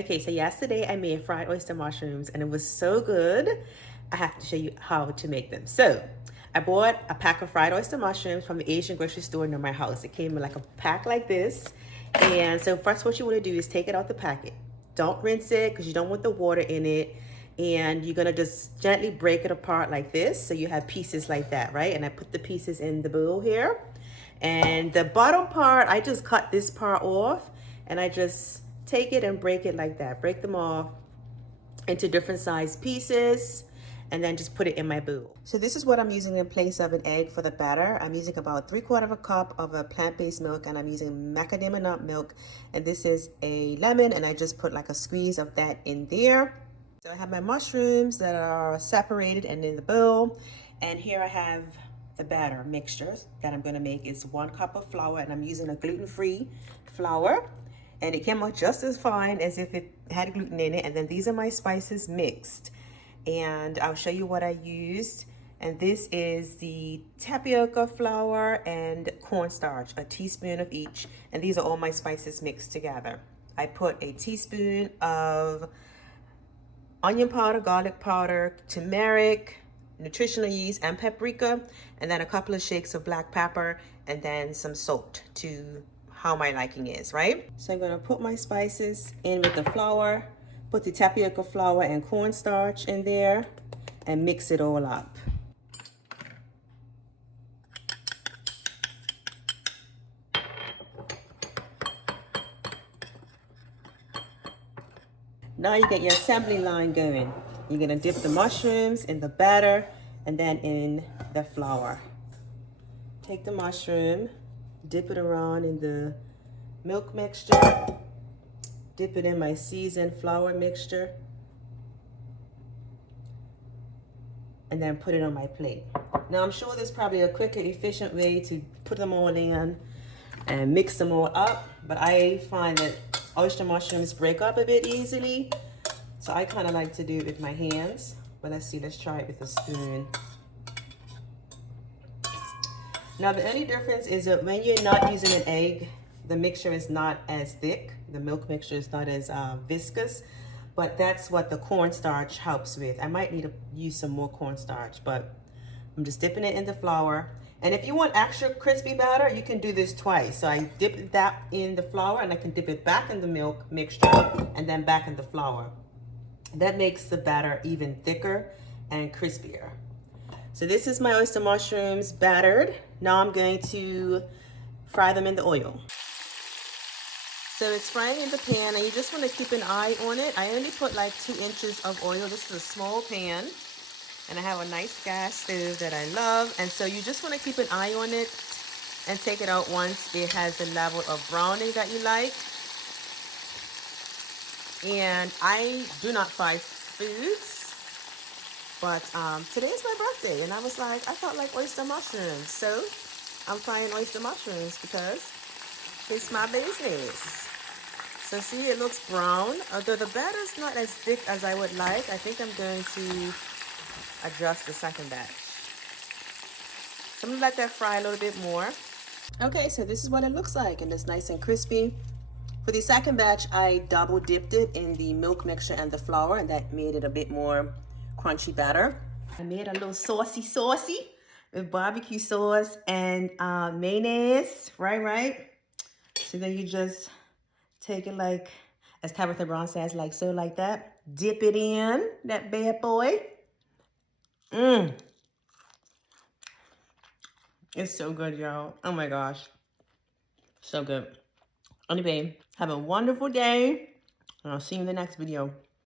Okay, so yesterday I made fried oyster mushrooms and it was so good. I have to show you how to make them. So I bought a pack of fried oyster mushrooms from the Asian grocery store near my house. It came in like a pack like this. And so first what you want to do is take it out the packet. Don't rinse it because you don't want the water in it. And you're gonna just gently break it apart like this. So you have pieces like that, right? And I put the pieces in the bowl here. And the bottom part, I just cut this part off and I just take it and break it like that. Break them off into different size pieces and then just put it in my bowl. So this is what I'm using in place of an egg for the batter. I'm using about 3/4 cup of a plant-based milk, and I'm using macadamia nut milk. And this is a lemon, and I just put like a squeeze of that in there. So I have my mushrooms that are separated and in the bowl. And here I have the batter mixture that I'm gonna make. Is 1 cup of flour, and I'm using a gluten-free flour. And it came out just as fine as if it had gluten in it. And then these are my spices mixed. And I'll show you what I used. And this is the tapioca flour and cornstarch, a teaspoon of each. And these are all my spices mixed together. I put a teaspoon of onion powder, garlic powder, turmeric, nutritional yeast, and paprika, and then a couple of shakes of black pepper, and then some salt to how my liking is, right? So I'm gonna put my spices in with the flour, put the tapioca flour and cornstarch in there, and mix it all up. Now you get your assembly line going. You're gonna dip the mushrooms in the batter and then in the flour. Take the mushroom, dip it around in the milk mixture, dip it in my seasoned flour mixture, and then put it on my plate. Now I'm sure there's probably a quicker, efficient way to put them all in and mix them all up, but I find that oyster mushrooms break up a bit easily, so I kind of like to do it with my hands. But let's see, let's try it with a spoon. Now the only difference is that when you're not using an egg, the mixture is not as thick. The milk mixture is not as viscous, but that's what the cornstarch helps with. I might need to use some more cornstarch, but I'm just dipping it in the flour. And if you want extra crispy batter, you can do this twice. So I dip that in the flour and I can dip it back in the milk mixture and then back in the flour. That makes the batter even thicker and crispier. So this is my oyster mushrooms battered. Now I'm going to fry them in the oil. So it's frying in the pan, and you just want to keep an eye on it. I only put like 2 inches of oil. This is a small pan, and I have a nice gas stove that I love. And so you just want to keep an eye on it and take it out once it has the level of browning that you like. And I do not fry foods, but today is my birthday, and I was like, I felt like oyster mushrooms. So I'm frying oyster mushrooms because it's my business. So see, it looks brown. Although the batter's not as thick as I would like, I think I'm going to adjust the second batch. So I'm gonna let that fry a little bit more. Okay, so this is what it looks like, and it's nice and crispy. For the second batch, I double dipped it in the milk mixture and the flour, and that made it a bit more crunchy batter. I made a little saucy with barbecue sauce and mayonnaise, right? So then you just take it like, as Tabitha Brown says, like so, like that. Dip it in that bad boy. It's so good, y'all. Oh my gosh. So good. Anyway, have a wonderful day, and I'll see you in the next video.